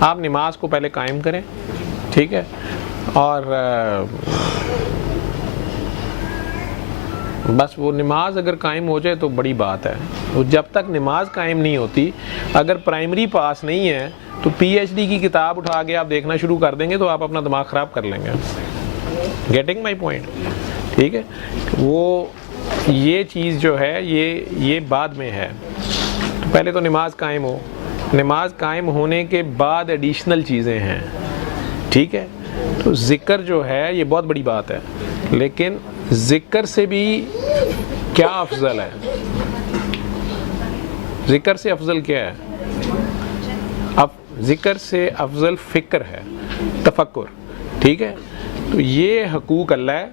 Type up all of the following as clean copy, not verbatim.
آپ نماز کو پہلے قائم کریں، ٹھیک ہے، اور بس وہ نماز اگر قائم ہو جائے تو بڑی بات ہے. وہ جب تک نماز قائم نہیں ہوتی، اگر پرائمری پاس نہیں ہے تو پی ایچ ڈی کی کتاب اٹھا کے آپ دیکھنا شروع کر دیں گے تو آپ اپنا دماغ خراب کر لیں گے. Getting my point? ٹھیک ہے، وہ یہ چیز جو ہے یہ بعد میں ہے. پہلے تو نماز قائم ہو، نماز قائم ہونے کے بعد ایڈیشنل چیزیں ہیں، ٹھیک ہے. تو ذکر جو ہے یہ بہت بڑی بات ہے، لیکن ذکر سے بھی کیا افضل ہے؟ ذکر سے افضل کیا ہے؟ اب ذکر سے افضل فکر ہے، تفکر، ٹھیک ہے. تو یہ حقوق اللہ ہے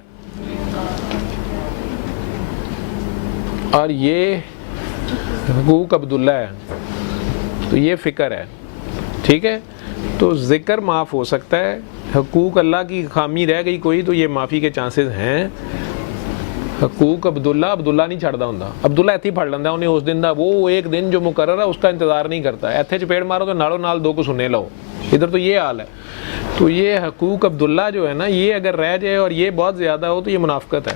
اور یہ حقوق عبداللہ ہے، تو یہ فکر ہے، ٹھیک ہے. تو ذکر معاف ہو سکتا ہے، حقوق اللہ کی خامی رہ گئی کوئی تو یہ معافی کے چانسز ہیں. حقوق عبداللہ نہیں چھڑدا ہوندا، عبداللہ ایتھے ہی پڑھ لیندا انہیں اس دن دا، وہ ایک دن جو مقرر ہے اس کا انتظار نہیں کرتا. ایتھے چپیڑ مارو تو نالوں نال دو کو سننے لو، ادھر تو یہ حال ہے. تو یہ حقوق عبداللہ جو ہے نا، یہ اگر رہ جائے اور یہ بہت زیادہ ہو تو یہ منافقت ہے.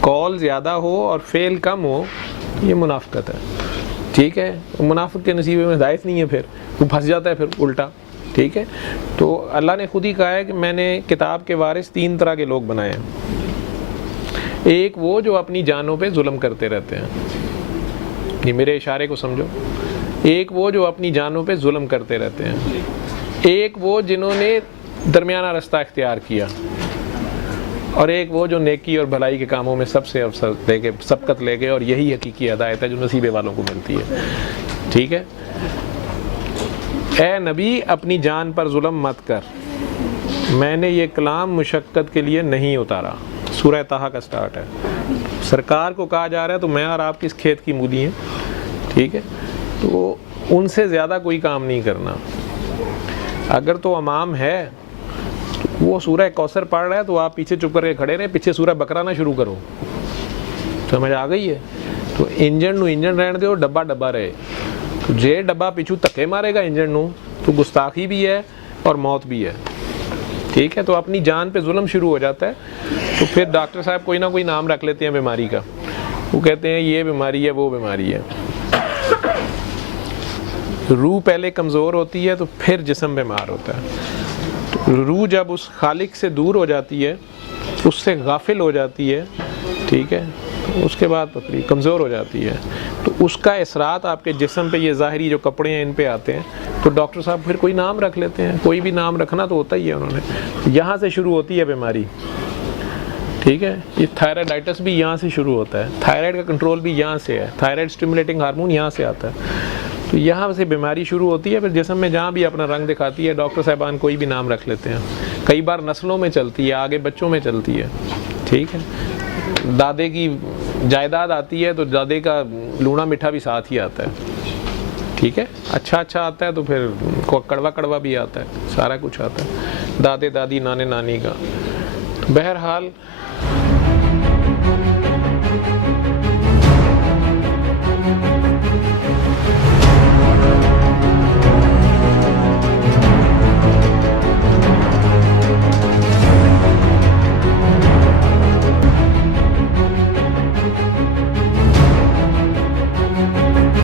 قول زیادہ ہو اور فعل کم ہو، یہ منافقت ہے، ٹھیک ہے. منافق کے نصیبے میں ہدایت نہیں ہے، پھر وہ پھنس جاتا ہے پھر الٹا، ٹھیک ہے. تو اللہ نے خود ہی کہا ہے کہ میں نے کتاب کے وارث 3 طرح کے لوگ بنائے ہیں. ایک وہ جو اپنی جانوں پہ ظلم کرتے رہتے ہیں، یہ میرے اشارے کو سمجھو. ایک وہ جو اپنی جانوں پہ ظلم کرتے رہتے ہیں. ایک وہ جنہوں نے درمیانہ رستہ اختیار کیا. اور ایک وہ جو نیکی اور بھلائی کے کاموں میں سب سے افضل لے کے سبقت لے گئے، اور یہی حقیقی ہدایت ہے جو نصیبے والوں کو ملتی ہے، ٹھیک ہے. اے نبی اپنی جان پر ظلم مت کر، میں نے یہ کلام مشقت کے لیے نہیں اتارا. سورہ طٰہٰ کا سٹارٹ ہے. سرکار کو کہا جا رہا ہے تو میں اور آپ کس کھیت کی مولی ہیں، ٹھیک ہے. تو ان سے زیادہ کوئی کام نہیں کرنا. اگر تو امام ہے تو وہ سورہ کوثر پڑھ رہا ہے تو آپ پیچھے چپ کر کے کھڑے رہے، پیچھے سورہ بقرہ نہ شروع کرو. سمجھ آ گئی ہے؟ تو انجن نو انجن رہن دو، ڈبا ڈبا رہے. جے ڈبا پیچھو تکے مارے گا انجن نو تو گستاخی بھی ہے اور موت بھی ہے، ٹھیک ہے. تو اپنی جان پہ ظلم شروع ہو جاتا ہے تو پھر ڈاکٹر صاحب کوئی نہ کوئی نام رکھ لیتے ہیں بیماری کا. وہ کہتے ہیں یہ بیماری ہے، وہ بیماری ہے. روح پہلے کمزور ہوتی ہے تو پھر جسم بیمار ہوتا ہے. تو روح جب اس خالق سے دور ہو جاتی ہے، اس سے غافل ہو جاتی ہے، ٹھیک ہے، تو اس کے بعد پتلی کمزور ہو جاتی ہے. تو اس کا اثرات آپ کے جسم پہ، یہ ظاہری جو کپڑے ہیں ان پہ آتے ہیں. تو ڈاکٹر صاحب پھر کوئی نام رکھ لیتے ہیں. کوئی بھی نام رکھنا تو ہوتا ہی ہے انہوں نے. یہاں سے شروع ہوتی ہے بیماری، ٹھیک ہے. یہ تھائرائڈائٹس بھی یہاں سے شروع ہوتا ہے. تھائرائڈ کا کنٹرول بھی یہاں سے ہے. تھائرائڈ سٹیمولیٹنگ ہارمون یہاں سے آتا ہے. تو یہاں سے بیماری شروع ہوتی ہے، پھر جسم میں جہاں بھی اپنا رنگ دکھاتی ہے. ڈاکٹر صاحبان کوئی بھی نام رکھ لیتے ہیں. کئی بار نسلوں میں چلتی ہے، آگے بچوں میں چلتی ہے، ٹھیک ہے. دادے کی جائیداد آتی ہے تو دادے کا لونا میٹھا بھی ساتھ ہی آتا ہے، ٹھیک ہے. اچھا آتا ہے تو پھر کڑوا بھی آتا ہے، سارا کچھ آتا ہے. دادے دادی نانے نانی کا. بہرحال